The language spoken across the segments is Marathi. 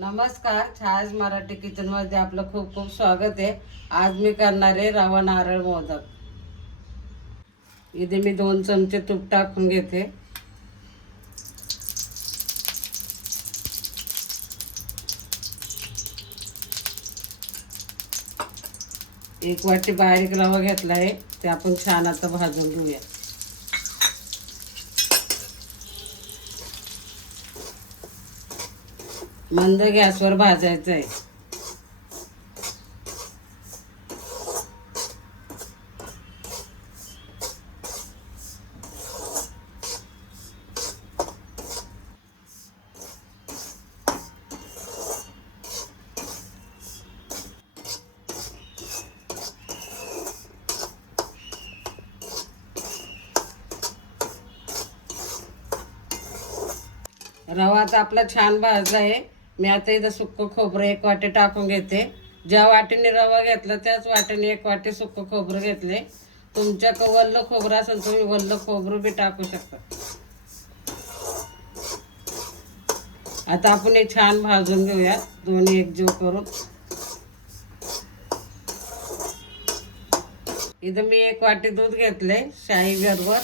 नमस्कार छायाज मराठी किचनमध्ये आपलं खूप खूप स्वागत आहे. आज मी करणार आहे रवा नारळ मोदक. इथे मी दोन चमचे तूप टाकून घेते. एक वाटी बारीक रवा घेतला आहे ते आपण छान आता भाजून घेऊया. मंद गॅसवर भाजायचं आहे रवा आपला छान भाजला आहे. मी आता इथं सुक्क खोबरं एक वाटी टाकून घेते. ज्या वाटीने रवा घेतला त्याच वाटेने एक वाटी सुक्क खोबरं घेतले. तुमच्या वल्लं खोबरं असेल तुम्ही वल्ल खोबरं बी टाकू शकता. आता आपण हे छान भाजून घेऊया दोन्ही एकजीव करून. इथं मी एक वाटी दूध घेतले शाही बरोबर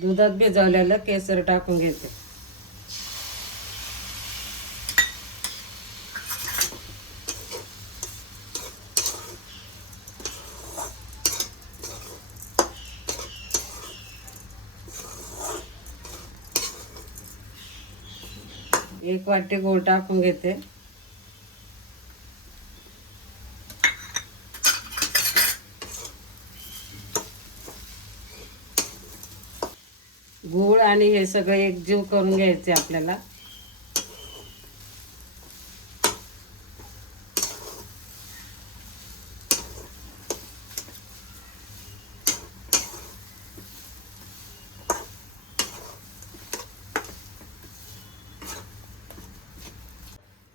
दुधात भिजवलेलं केसर टाकून घेते. एक वाटी गोड टाकून घेते. गूळ आणि हे सगळं एकजीव करून घ्यायचे आपल्याला.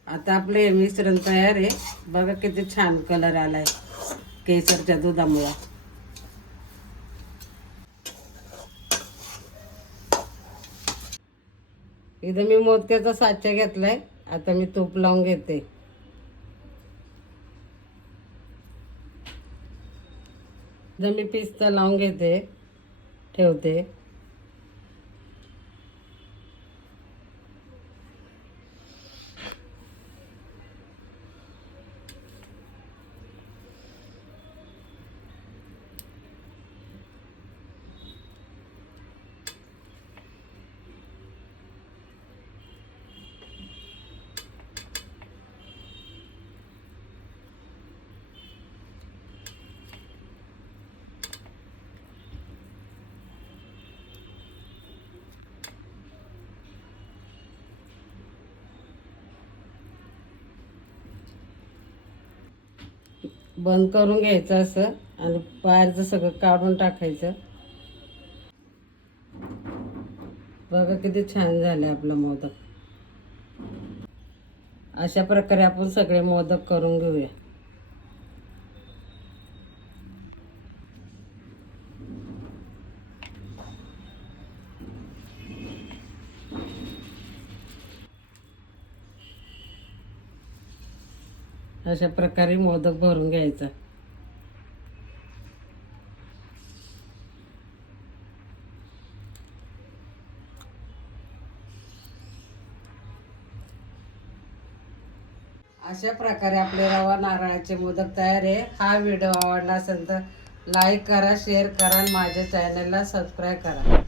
आता आपलं हे मिश्रण तयार आहे. बघा किती छान कलर आलाय केसरच्या दुधामुळं. इथं मी मोदक्याचा साचा घेतलाय. आता मी तूप लावून घेते. इथं मी पिस्ता लावून घेते. ठेवते. बंद करून घ्यायचं असं आणि बाहेरचं सगळं काढून टाकायचं. बघा किती छान झाले आपलं मोदक. अशा प्रकारे आपण सगळे मोदक करून घेऊया. अशा प्रकारे मोदक भरून घ्यायचा. अशा प्रकारे आपले रवा नारळाचे मोदक तयार आहे. हा व्हिडिओ आवडला असेल तर लाईक करा शेअर करा आणि माझ्या चॅनलला सबस्क्राईब करा.